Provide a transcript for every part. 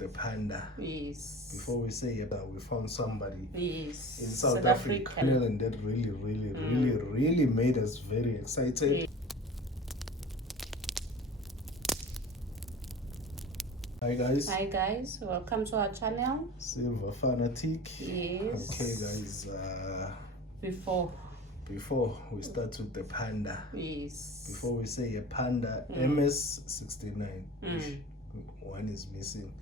the panda. Yes. Before we say that, we found somebody Yes. in South Africa, and that really made us very excited. Yes. Hi guys. Hi guys, welcome to our channel. Silver Fanatic. Yes. Okay guys, before we start with the panda, yes, before we say a panda, MS69, one is missing.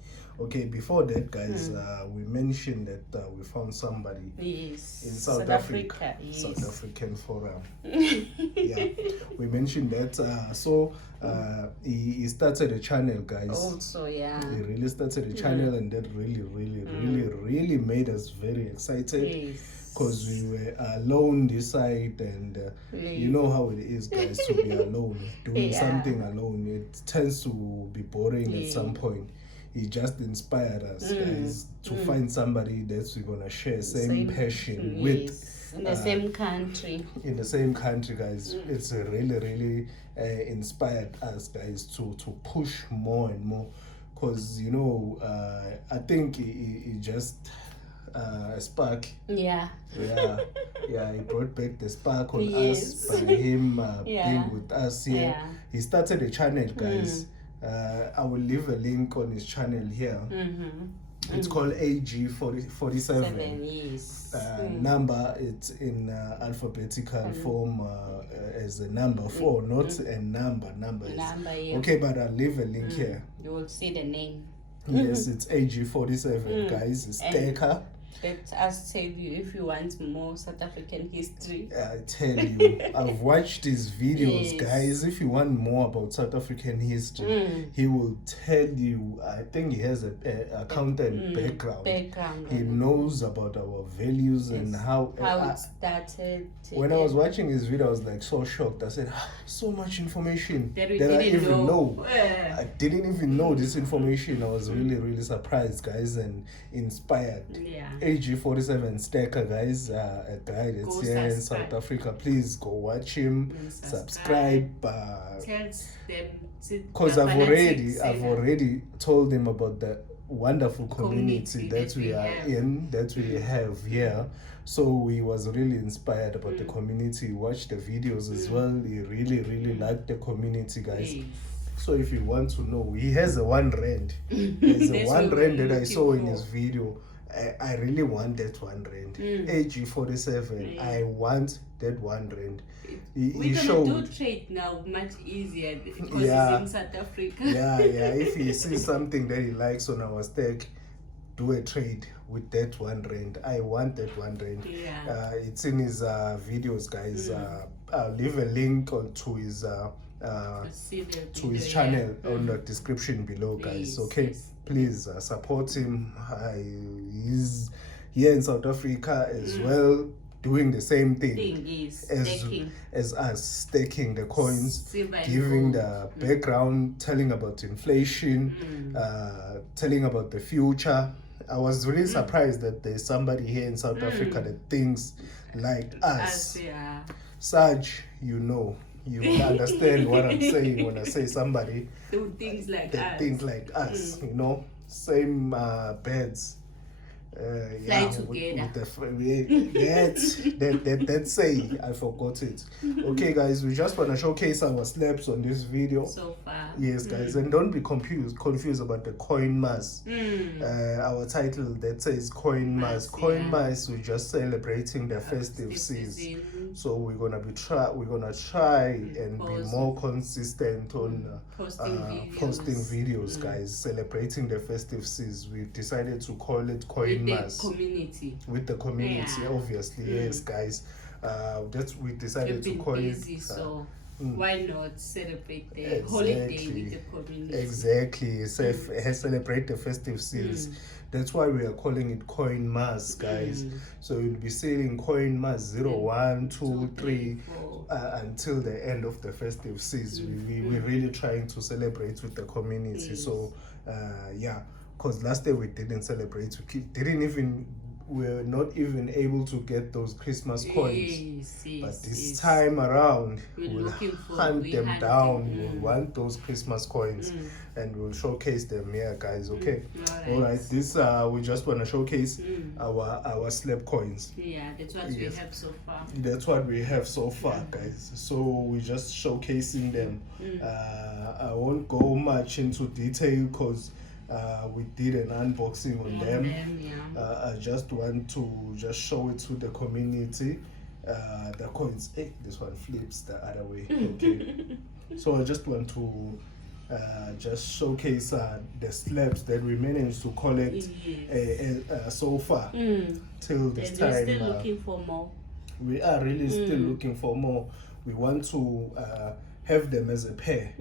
Okay, before that guys, we mentioned that we found somebody in South Africa, yes. South African forum. Yeah, we mentioned that. So he started a channel, guys. Also, yeah, he really started a channel, and that really made us very excited. Yes. Because we were alone this side, and you know how it is, guys, to be alone, doing something alone. It tends to be boring at some point. It just inspired us, guys, to find somebody that we're gonna share same passion with. In the same country. In the same country, guys. It's really inspired us, guys, to push more and more. Because, you know, I think it just... a spark. Yeah, he brought back the spark on us by him being with us here. He started a channel, guys. I will leave a link on his channel here. It's called AG47. Yes. Number, it's in alphabetical form as a number 4, not a number. Okay, but I'll leave a link here. You will see the name. Yes, it's AG47, guys. It's Staker. Let us tell you, if you want more South African history. I tell you, I've watched his videos, guys. If you want more about South African history, he will tell you. I think he has a accountant background. He knows about our values and how it started. When I was watching his video, I was like so shocked. I said, so much information that I even know. I didn't even know this information. I was really surprised, guys, and inspired. Yeah. AG47 Staker, guys, a guy that's here in South Africa. Please go watch him, subscribe. Because I've already told him about the wonderful community that we are in, that we have here. So he was really inspired about the community. He watched the videos as well. He really liked the community, guys. So if you want to know, he has a 1 rand. There's a 1 rand that I saw in his video. I really want that 1 rand. AG47, I want that 1 rand. We're gonna do trade now much easier because he's in South Africa. If he sees something that he likes on our stack, do a trade with that 1 rand. I want that 1 rand. It's in his videos, guys. I'll leave a link to his channel on the description below, guys. Okay, please support him. He's here in South Africa as well, doing the same thing as us, staking the coins, giving the background, telling about inflation, telling about the future. I was really surprised that there's somebody here in South Africa that thinks like us. Saj, you know, you will understand what I'm saying when I say somebody do things like us. Things like us, you know, same beds. Fly together. That say, I forgot it. Okay, guys, we just want to showcase our slaps on this video so far. Yes, guys, and don't be confused about the CoinMas. Our title that says CoinMas. CoinMas, we're just celebrating the festive season. So we're gonna try and be more consistent on posting videos, guys, celebrating the festive season. We decided to call it CoinMas. With the community, obviously. Yes, guys. We decided to call it. So why not celebrate the holiday with the community? Exactly. Celebrate the festive season. That's why we are calling it CoinMas, guys. So you'll be seeing CoinMas 0, 1, 2, 3 until the end of the festive season. We're really trying to celebrate with the community. So because last day we didn't celebrate. We didn't even we're not even able to get those Christmas coins. But this time around, we'll hunt them down. We'll want those Christmas coins, and we'll showcase them here, guys. Okay. All right. This we just want to showcase our slab coins. Yeah, that's what we have so far. That's what we have so far, guys. So we're just showcasing them. I won't go much into detail because we did an unboxing on them. I just want to just show it to the community. The coins, this one flips the other way. Okay. So I just want to just showcase the slabs that we managed to collect so far till this time. We're still looking for more. We are really still looking for more. We want to have them as a pair.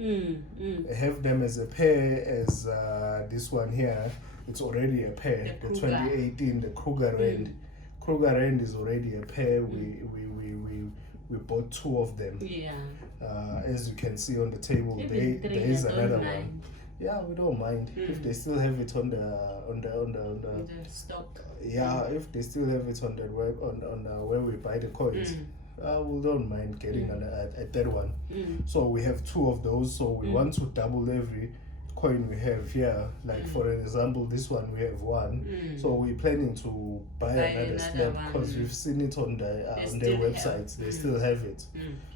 Have them as a pair as this one here. It's already a pair. The 2018, the Kruger Rand. Kruger Rand is already a pair. We bought 2 of them. Yeah. As you can see on the table, there is another one. Yeah, we don't mind if they still have it on the stock. Yeah, if they still have it on the web where we buy the coins. We don't mind getting a third one. So we have 2 of those. So we want to double every coin we have here. Like for example, this one we have 1. So we're planning to buy another slab because we've seen it on their websites. They still have it.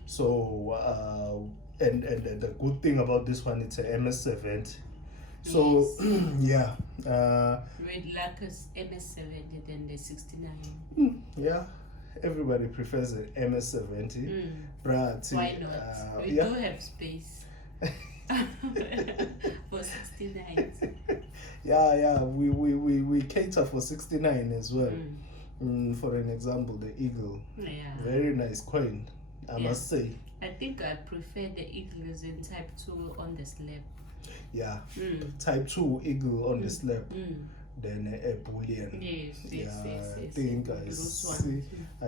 So and the good thing about this one, it's a MS70. So yeah. We'd like us MS70 than the 69. Yeah. Everybody prefers an MS70. But why not? We do have space for 69. Yeah, we cater for 69 as well. For an example, the eagle. Yeah. Very nice coin, I must say. I think I prefer the eagles in type 2 on the slab. Yeah. Type 2 eagle on the slab. Than a bullion. Yes. I think I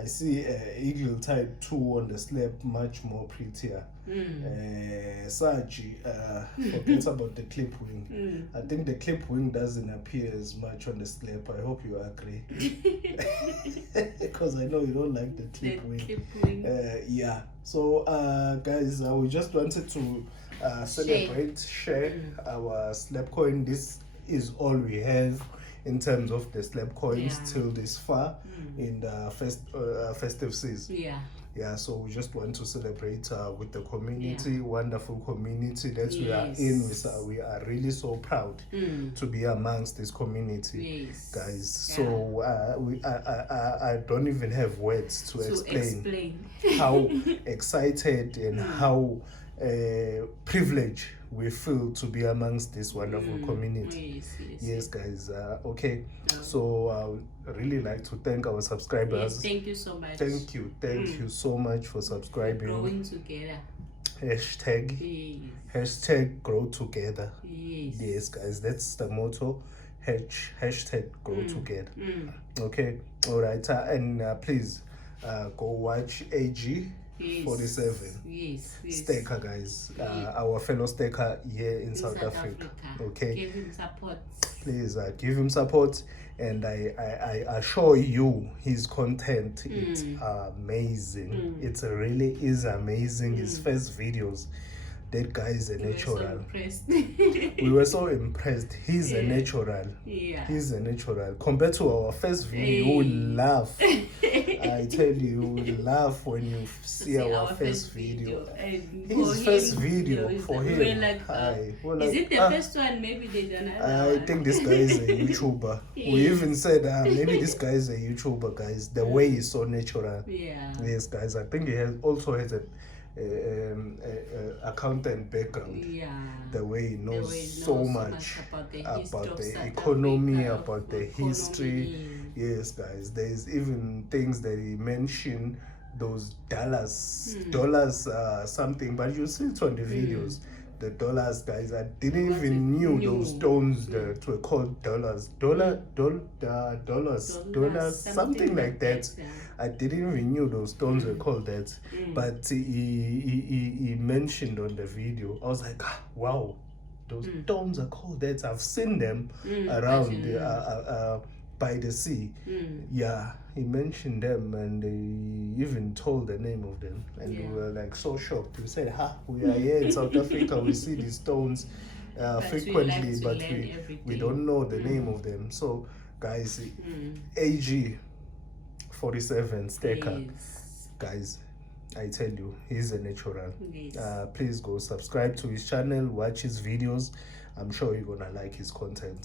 see eagle type 2 on the slab much more prettier. Saji, forget about the clip wing. I think the clip wing doesn't appear as much on the slab. I hope you agree. Because I know you don't like the clip wing. Yeah. So guys, we just wanted to share our slab coin. This is all we have in terms of the slab coins till this far in the festive season. Yeah, so we just want to celebrate with the community, wonderful community that we are in. We are really so proud to be amongst this community, guys. So I don't even have words to explain how excited and how privileged we feel to be amongst this wonderful community. Yes, guys. Okay. So I really like to thank our subscribers. Thank you so much. Thank you so much for subscribing. We're growing together. Hashtag grow together. Yes, guys. That's the motto. Hashtag grow together. Okay. All right. And please go watch AG. 47 staker, guys. Our fellow staker here in South Africa. Okay, give him support, please. Give him support, and I assure you his content it's amazing. It really is amazing. His first videos, that guy is a natural. We were so impressed. He's a natural. He's a natural. Compared to our first video, you will laugh. I tell you, you will laugh when you see our first video. His first video for him. Is it the first one? Maybe they don't have. I think this guy is a YouTuber. We even said maybe this guy is a YouTuber, guys. The way he's so natural. Yes, guys. I think he also has a accountant background. The way he knows so much about the economy, about the history. Yes, guys. There's even things that he mentioned, those dollars something, but you see it on the videos. The dollars, guys. I didn't even knew those stones that were called dollars, something like that. I didn't even knew those stones were called that. But he mentioned on the video. I was like, wow, those stones are called that. I've seen them around by the sea. Yeah, he mentioned them, and he even told the name of them, and we were like so shocked. We said, we are here in South Africa, we see these stones frequently, but we don't know the name of them. So guys, AG 47 Stacker, guys, I tell you, he's a natural. Please go subscribe to his channel, watch his videos. I'm sure you're gonna like his content.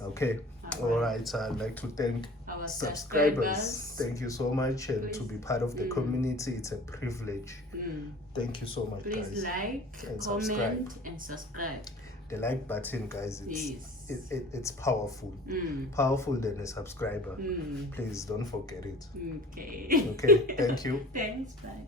Okay. All right. I'd like to thank our subscribers. Thank you so much, and to be part of the community, it's a privilege. Thank you so much, guys. Please like, and comment, and subscribe. The like button, guys, it's powerful. Powerful than a subscriber. Please don't forget it. Okay. Okay. Thank you. Thanks. Bye.